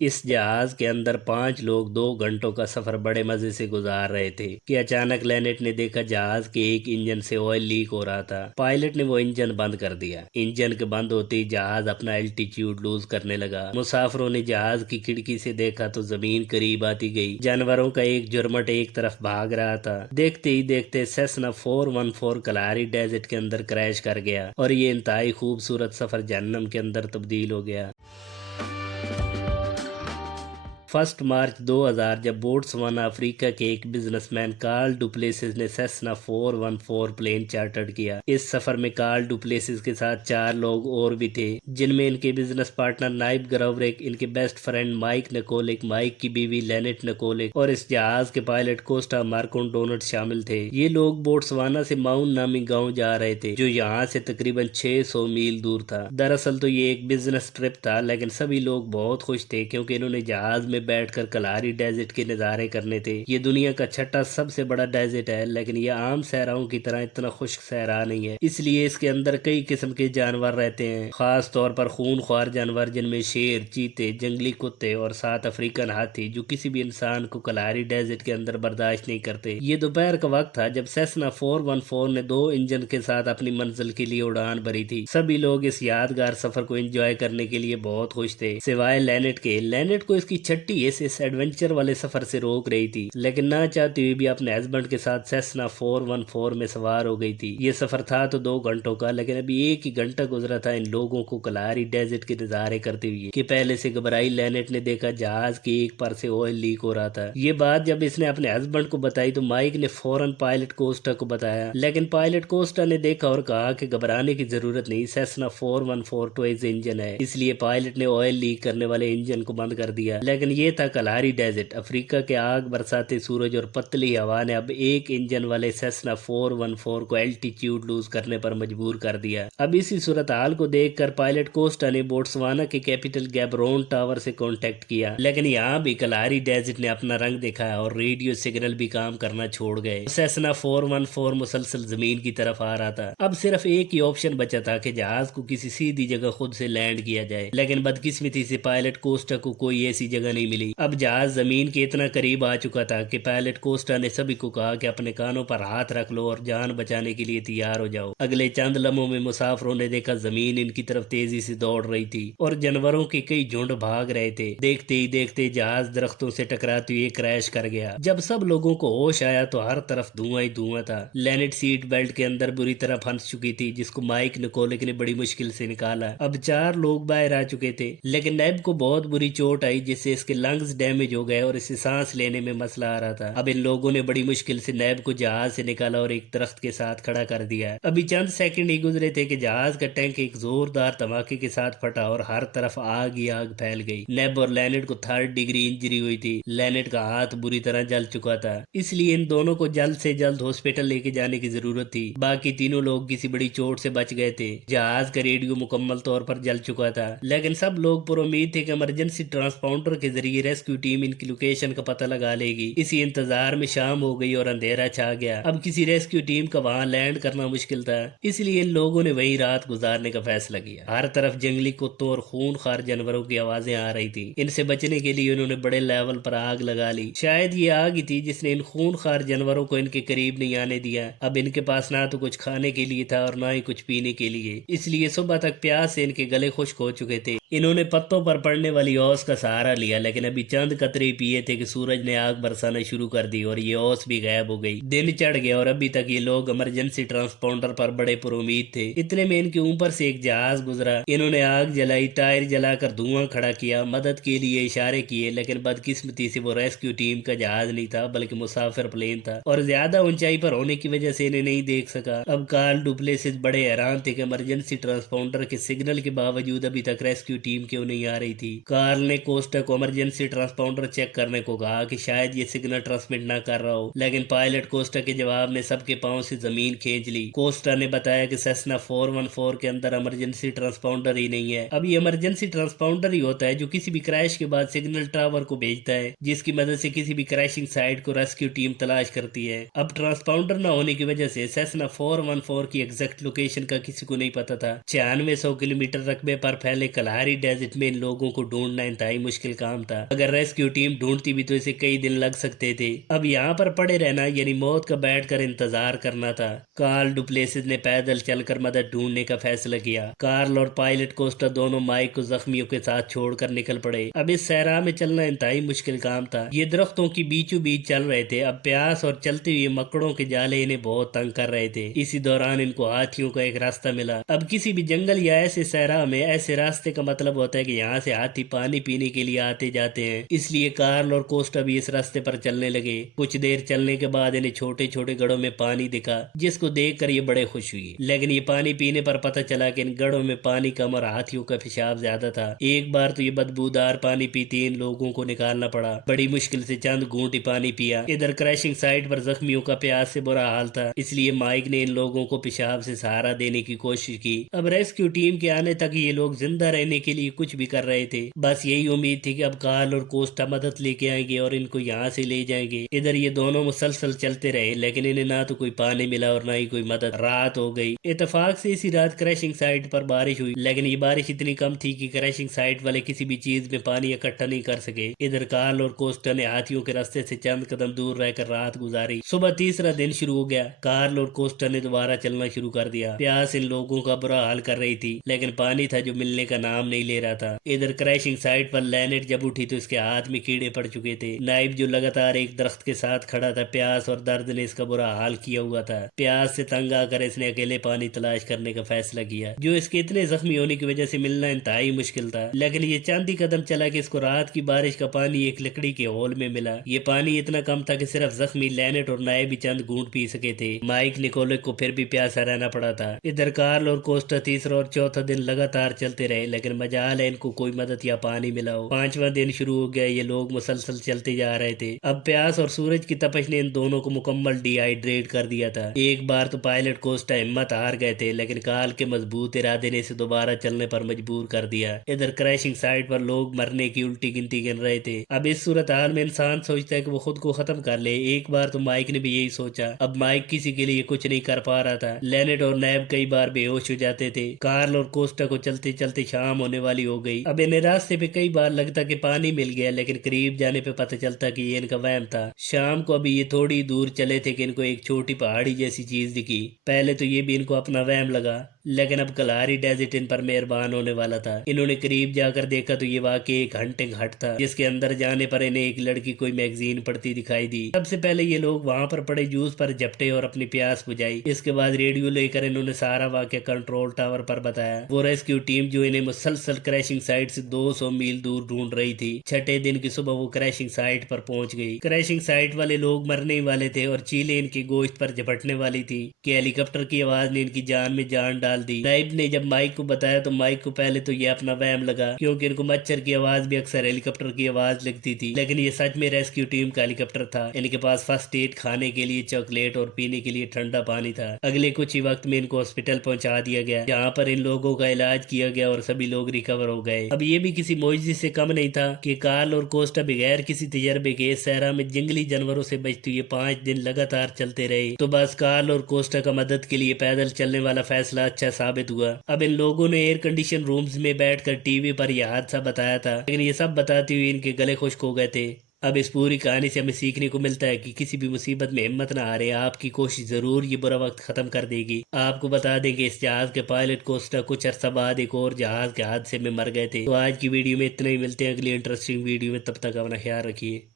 اس جہاز کے اندر 5 لوگ 2 گھنٹوں کا سفر بڑے مزے سے گزار رہے تھے کہ اچانک لینٹ نے دیکھا جہاز کے ایک انجن سے آئل لیک ہو رہا تھا۔ پائلٹ نے وہ انجن بند کر دیا۔ انجن کے بند ہوتے ہی جہاز اپنا الٹیٹیوڈ لوز کرنے لگا۔ مسافروں نے جہاز کی کھڑکی سے دیکھا تو زمین قریب آتی گئی۔ جانوروں کا ایک جرمٹ ایک طرف بھاگ رہا تھا۔ دیکھتے ہی دیکھتے سیسنا 414 کلاری ڈیزرٹ کے اندر کریش کر گیا اور یہ انتہائی خوبصورت سفر جہنم کے اندر تبدیل ہو گیا۔ 1 مارچ 2000 جب بوٹسوانا افریقہ کے ایک بزنس مین کارل ڈوپلیسز نے سیسنا 414 پلین چارٹرڈ کیا۔ اس سفر میں کارل ڈوپلیسز کے ساتھ 4 لوگ اور بھی تھے، جن میں ان کے بزنس پارٹنر نائب گروریک، ان کے بیسٹ فرینڈ مائک نکولک، مائک کی بیوی لینٹ نکولک اور اس جہاز کے پائلٹ کوسٹا مارکون ڈونٹ شامل تھے۔ یہ لوگ بوٹسوانا سے ماؤن نامی گاؤں جا رہے تھے جو یہاں سے تقریباً 600 میل دور تھا۔ دراصل تو یہ ایک بزنس ٹرپ تھا، لیکن سبھی لوگ بہت خوش تھے کیونکہ انہوں نے جہاز میں بیٹھ کر کلاری ڈیزرٹ کے نظارے کرنے تھے۔ یہ دنیا کا چھٹا سب سے بڑا ڈیزرٹ ہے، لیکن یہ عام صحراؤں کی طرح اتنا خشک صحرا نہیں ہے، اس لیے اس کے اندر کئی قسم کے جانور رہتے ہیں، خاص طور پر خون خوار جانور جن میں شیر، چیتے، جنگلی کتے اور 7 افریقن ہاتھی جو کسی بھی انسان کو کلاری ڈیزرٹ کے اندر برداشت نہیں کرتے۔ یہ دوپہر کا وقت تھا جب سیسنا 414 نے 2 انجن کے ساتھ اپنی منزل کے لیے اڑان بھری تھی۔ سبھی لوگ اس یادگار سفر کو انجوائے کرنے کے لیے بہت خوش تھے، سوائے لینٹ کے۔ لینٹ کو اس کی چھٹی اس ایڈونچر والے سفر سے روک رہی تھی، لیکن نہ چاہتے ہوئے بھی اپنے ہسبینڈ کے ساتھ سیسنا 414 میں سوار ہو گئی تھی۔ یہ سفر تھا تو 2 گھنٹوں کا، لیکن ابھی 1 ہی گھنٹہ گزرا تھا ان لوگوں کو کلاری ڈیزرٹ کے نظارے کرتے ہوئے کہ پہلے سے گھبرائی لینٹ نے دیکھا جہاز کے ایک پر سے آئل لیک ہو رہا تھا۔ یہ بات جب اس نے اپنے ہسبینڈ کو بتائی تو مائک نے فوراً پائلٹ کوسٹا کو بتایا، لیکن پائلٹ کوسٹا نے دیکھا اور کہا کہ گھبرانے کی ضرورت نہیں، سیسنا 414 ٹوائز انجن ہے، اس لیے پائلٹ نے آئل لیک کرنے والے انجن کو بند کر دیا۔ لیکن یہ تھا کلاری ڈیزرٹ، افریقہ کے آگ برساتے سورج اور پتلی ہوا نے اب ایک انجن والے سیسنا 414 کو الٹیٹیوڈ لوز کرنے پر مجبور کر دیا۔ اب اسی صورتحال کو دیکھ کر پائلٹ کوسٹا نے بوٹسوانا کے کیپٹل گیبرون ٹاور سے کانٹیکٹ کیا، لیکن یہاں بھی کلاری ڈیزرٹ نے اپنا رنگ دکھایا اور ریڈیو سگنل بھی کام کرنا چھوڑ گئے۔ سیسنا 414 مسلسل زمین کی طرف آ رہا تھا۔ اب صرف ایک ہی آپشن بچا تھا کہ جہاز کو کسی سیدھی جگہ خود سے لینڈ کیا جائے، لیکن بدقسمتی سے پائلٹ کوسٹا کو کوئی ایسی جگہ نہیں ملی۔ اب جہاز زمین کے اتنا قریب آ چکا تھا کہ پائلٹ کوسٹا نے سبھی کو کہا کہ اپنے کانوں پر ہاتھ رکھ لو اور جان بچانے کے لیے تیار ہو جاؤ۔ اگلے چند لمحوں میں مسافروں نے دیکھا زمین ان کی طرف تیزی سے دوڑ رہی تھی اور جانوروں کے کئی جھنڈ بھاگ رہے تھے۔ دیکھتے ہی دیکھتے جہاز درختوں سے ٹکراتے ہوئے کریش کر گیا۔ جب سب لوگوں کو ہوش آیا تو ہر طرف دھواں ہی دھواں تھا۔ لینٹ سیٹ بیلٹ کے اندر بری طرح پھنس چکی تھی، جس کو مائک نکولک نے بڑی مشکل سے نکالا۔ اب 4 لوگ باہر آ چکے تھے، لیکن نیب کو بہت بری چوٹ آئی جس سے اس کے لنگز ڈیمیج ہو گئے اور اسے سانس لینے میں مسئلہ آ رہا تھا۔ اب ان لوگوں نے بڑی مشکل سے نیب کو جہاز سے نکالا اور ایک درخت کے ساتھ کھڑا کر دیا۔ ابھی چند سیکنڈ ہی گزرے تھے کہ جہاز کا ٹینک ایک زوردار دھماکے کے ساتھ پھٹا اور ہر طرف آگ ہی آگ پھیل گئی۔ نیب اور لینٹ کو 3rd ڈگری انجری ہوئی تھی۔ لینٹ کا ہاتھ بری طرح جل چکا تھا، اس لیے ان دونوں کو جلد سے جلد ہاسپٹل لے کے جانے کی ضرورت تھی۔ باقی تینوں لوگ کسی بڑی چوٹ سے بچ گئے تھے۔ جہاز کا ریڈیو مکمل طور پر جل چکا تھا، لیکن سب لوگ پر امید تھے کہ ایمرجنسی ٹرانسپونڈر کے ذریعے ریسکیو ٹیم ان کی لوکیشن کا پتہ لگا لے گی۔ اسی انتظار میں شام ہو گئی اور اندھیرا چھا گیا۔ اب کسی ریسکیو ٹیم کا وہاں لینڈ کرنا مشکل تھا، اس لیے ان لوگوں نے وہیں رات گزارنے کا فیصلہ کیا۔ ہر طرف جنگلی کتوں اور خون خوار جانوروں کی آوازیں آ رہی تھی۔ ان سے بچنے کے لیے انہوں نے بڑے لیول پر آگ لگا لی۔ شاید یہ آگ ہی تھی جس نے ان خون خوار جانوروں کو ان کے قریب نہیں آنے دیا۔ اب ان کے پاس نہ تو کچھ کھانے کے لیے تھا اور نہ ہی کچھ پینے کے لیے، اس لیے صبح تک پیاس سے ان کے گلے خشک ہو چکے تھے۔ انہوں نے پتوں پر پڑنے والی اوس کا سہارا لیا، لیکن ابھی چند قطرے پیے تھے کہ سورج نے آگ برسانا شروع کر دی اور یہ اوس بھی غائب ہو گئی۔ دن چڑھ گیا اور ابھی تک یہ لوگ ایمرجنسی ٹرانسپونڈر پر بڑے پر امید تھے۔ اتنے میں ان کے اوپر سے ایک جہاز گزرا۔ انہوں نے آگ جلائی، ٹائر جلا کر دھواں کھڑا کیا، مدد کے لیے اشارے کیے، لیکن بدقسمتی سے وہ ریسکیو ٹیم کا جہاز نہیں تھا بلکہ مسافر پلین تھا اور زیادہ اونچائی پر ہونے کی وجہ سے انہیں نہیں دیکھ سکا۔ اب کارل ڈوپلیسز بڑے حیران تھے کہ ایمرجنسی ٹرانسپونڈر کے سگنل کے باوجود ابھی تک ریسکیو ٹیم کیوں نہیں آ رہی تھی۔ کارل نے کوسٹا کو ایمرجنسی ٹرانسپونڈر چیک کرنے کو کہا کہ شاید یہ سگنل ٹرانسمٹ نہ کر رہا ہو، لیکن پائلٹ کوسٹا کے جواب نے سب کے پاؤں سے زمین کھینچ لی۔ کوسٹا نے بتایا کہ سیسنا 414 کے اندر ایمرجنسی ٹرانسپونڈر ہی نہیں ہے۔ اب یہ ایمرجنسی ٹرانسپونڈر ہی ہوتا ہے جو کسی بھی کریش کے بعد سگنل ٹاور کو بھیجتا ہے، جس کی مدد سے کسی بھی کریشنگ سائٹ کو ریسکیو ٹیم تلاش کرتی ہے۔ اب ٹرانسپونڈر نہ ہونے کی وجہ سے سیسنا 414 کی ایگزیکٹ لوکیشن کا کسی کو نہیں پتا تھا۔ 9600 کلومیٹر رقبے پر پھیلے کلہاری کلہاری ڈیزرٹ میں ان لوگوں کو ڈھونڈنا انتہائی مشکل کام تھا. اگر ریسکیو ٹیم ڈھونڈتی بھی تو اسے کئی دن لگ سکتے تھے. اب یہاں پر پڑے رہنا یعنی موت کا بیٹھ کر انتظار کرنا تھا. کارل ڈوپلیسز نے پیدل چل کر مدد ڈھونڈنے کا فیصلہ کیا. کارل اور پائلٹ کوسٹا دونوں مائک کو زخمیوں کے ساتھ چھوڑ کر نکل پڑے. اب اس صحرا میں چلنا انتہائی مشکل کام تھا. یہ درختوں کی بیچوں بیچ چل رہے تھے. اب پیاس اور چلتے ہوئے مکڑوں کے جالے انہیں بہت تنگ کر رہے تھے. اسی دوران ان کو ہاتھیوں کا ایک راستہ ملا. اب کسی بھی جنگل یا ایسے صحرا میں ایسے راستے کا مطلب ہوتا ہے کہ یہاں سے ہاتھی پانی پینے کے لیے آتے جاتے ہیں. اس لیے کارل اور کوسٹا بھی اس راستے پر چلنے لگے. کچھ دیر چلنے کے بعد انہیں چھوٹے چھوٹے گڑھوں میں پانی دکھا جس کو دیکھ کر یہ بڑے خوش ہوئی. لیکن یہ پانی پینے پر پتہ چلا کہ ان گڑھوں میں پانی کم اور ہاتھیوں کا پیشاب زیادہ تھا. ایک بار تو یہ بدبودار پانی پیتے ان لوگوں کو نکالنا پڑا. بڑی مشکل سے چند گھونٹ پانی پیا. ادھر کریشنگ سائٹ پر زخمیوں کا پیاس سے برا حال تھا. اس لیے مائک نے ان لوگوں کو پیشاب سے سہارا دینے کی کوشش کی. اب ریسکیو ٹیم کے آنے تک یہ لوگ زندہ رہنے کے لیے کچھ بھی کر رہے تھے. بس یہی امید تھی کہ اب کارل اور کوسٹا مدد لے کے آئیں گے اور ان کو یہاں سے لے جائیں گے. ادھر یہ دونوں مسلسل چلتے رہے لیکن انہیں نہ تو کوئی پانی ملا اور نہ ہی کوئی مدد. رات ہو گئی. اتفاق سے اسی رات کریشنگ سائٹ پر بارش ہوئی لیکن یہ بارش اتنی کم تھی کہ کریشنگ سائٹ والے کسی بھی چیز میں پانی اکٹھا نہیں کر سکے. ادھر کارل اور کوسٹا نے ہاتھیوں کے راستے سے چند قدم دور رہ کر رات گزاری. صبح تیسرا دن شروع ہو گیا. کارل اور کوسٹا نے دوبارہ چلنا شروع کر دیا. پیاس ان لوگوں کا برا حال کر رہی تھی لیکن پانی تھا جو ملنے کا نام نہیں لے رہا تھا. ادھر کریشنگ سائٹ پر لینٹ جب اٹھی تو اس کے ہاتھ میں کیڑے پڑ چکے تھے. نائب جو لگاتار ایک درخت کے ساتھ کھڑا تھا پیاس اور درد نے اس کا برا حال کیا ہوا تھا. پیاس سے تنگ آ کر اس نے اکیلے پانی تلاش کرنے کا فیصلہ کیا جو اس کے اتنے زخمی ہونے کی وجہ سے ملنا انتہائی مشکل تھا. لیکن یہ چند ہی قدم چلا کہ اس کو رات کی بارش کا پانی ایک لکڑی کے ہول میں ملا. یہ پانی اتنا کم تھا کہ صرف زخمی لینٹ اور نائب بھی چند گھونٹ پی سکے تھے. مائک نیکولک کو پھر بھی پیاسا رہنا پڑا تھا. ادھر کارل اور کوسٹا تیسرا اور چوتھا دن لگاتار چلتے رہے لیکن مجال ہے ان کو کوئی مدد یا پانی ملا ہو. پانچواں دن شروع ہو گیا. یہ لوگ مسلسل چلتے جا رہے تھے. اب پیاس اور سورج کی تپش نے ان دونوں کو مکمل ڈی ہائیڈریٹ کر دیا تھا. ایک بار تو پائلٹ کوسٹا ہمت ہار گئے تھے لیکن کارل کے مضبوط ارادے نے اسے دوبارہ چلنے پر مجبور کر دیا. ادھر کریشنگ سائٹ پر لوگ مرنے کی الٹی گنتی گن رہے تھے. اب اس صورتحال میں انسان سوچتا ہے کہ وہ خود کو ختم کر لے. ایک بار تو مائک نے بھی یہی سوچا. اب مائک کسی کے لیے کچھ نہیں کر پا رہا تھا. لینٹ اور نیب کئی بار بے ہوش ہو جاتے تھے. کارل اور کوسٹا کو چلتے چلتے شام ہونے والی ہو گئی. اب انہیں راستے پہ کئی بار لگتا کہ پانی مل گیا لیکن قریب جانے پہ پتہ چلتا کہ یہ ان کا وہم تھا. شام کو ابھی یہ تھوڑی دور چلے تھے کہ ان کو ایک چھوٹی پہاڑی جیسی چیز دکھی. پہلے تو یہ بھی ان کو اپنا وہم لگا لیکن اب کلہاری ڈیزرٹ ان پر مہربان ہونے والا تھا. انہوں نے قریب جا کر دیکھا تو یہ واقعی ایک ہنٹنگ ہٹ تھا جس کے اندر جانے پر انہیں ایک لڑکی کوئی میگزین پڑھتی دکھائی دی. سب سے پہلے یہ لوگ وہاں پر پڑے جوس پر جھپٹے اور اپنی پیاس بجھائی. اس کے بعد ریڈیو لے کر انہوں نے سارا واقعہ کنٹرول ٹاور پر بتایا. وہ ریسکیو ٹیم جو انہیں مسلسل کریشنگ سائٹ سے 200 میل دور ڈھونڈ رہی تھی چھٹے دن کی صبح وہ کریشنگ سائٹ پر پہنچ گئی. کریشنگ سائٹ والے لوگ مرنے ہی والے تھے اور چیلیں ان کی گوشت پر جھپٹنے والی تھی کہ ہیلی کاپٹر کی آواز نے ان کی جان میں جان ڈال دی. نائب نے جب مائک کو بتایا تو مائک کو پہلے تو یہ اپنا وہم لگا کیونکہ ان کو مچھر کی آواز بھی اکثر ہیلی کاپٹر کی آواز لگتی تھی لیکن یہ سچ میں ریسکیو ٹیم کا ہیلی کاپٹر تھا. ان کے پاس فرسٹ ایڈ کھانے کے لیے چاکلیٹ اور پینے کے لیے ٹھنڈا پانی تھا. اگلے کچھ ہی وقت میں ان کو ہاسپٹل پہنچا دیا گیا جہاں پر ان لوگوں کا علاج کیا گیا اور سبھی لوگ ریکور ہو گئے. اب یہ بھی کسی معجزے سے کم نہیں تھا کہ کارل اور کوسٹا بغیر کسی تجربے کے اس صحرا میں جنگلی جانوروں سے بچتے ہوئے 5 دن لگاتار چلتے رہے. تو بس کارل اور کوسٹا کا مدد کے لیے پیدل چلنے والا فیصلہ اچھا ثابت ہوا. اب ان لوگوں نے ایئر کنڈیشن رومز میں بیٹھ کر ٹی وی پر یہ حادثہ بتایا تھا لیکن یہ سب بتاتے ہوئے ان کے گلے خشک ہو گئے تھے. اب اس پوری کہانی سے ہمیں سیکھنے کو ملتا ہے کہ کسی بھی مصیبت میں ہمت نہ ہارے. آپ کی کوشش ضرور یہ برا وقت ختم کر دے گی. آپ کو بتا دیں کہ اس جہاز کے پائلٹ کوسٹا کچھ عرصہ بعد ایک اور جہاز کے حادثے میں مر گئے تھے. تو آج کی ویڈیو میں اتنا ہی. ملتے ہیں اگلی انٹرسٹنگ ویڈیو میں. تب تک اپنا خیال رکھیے.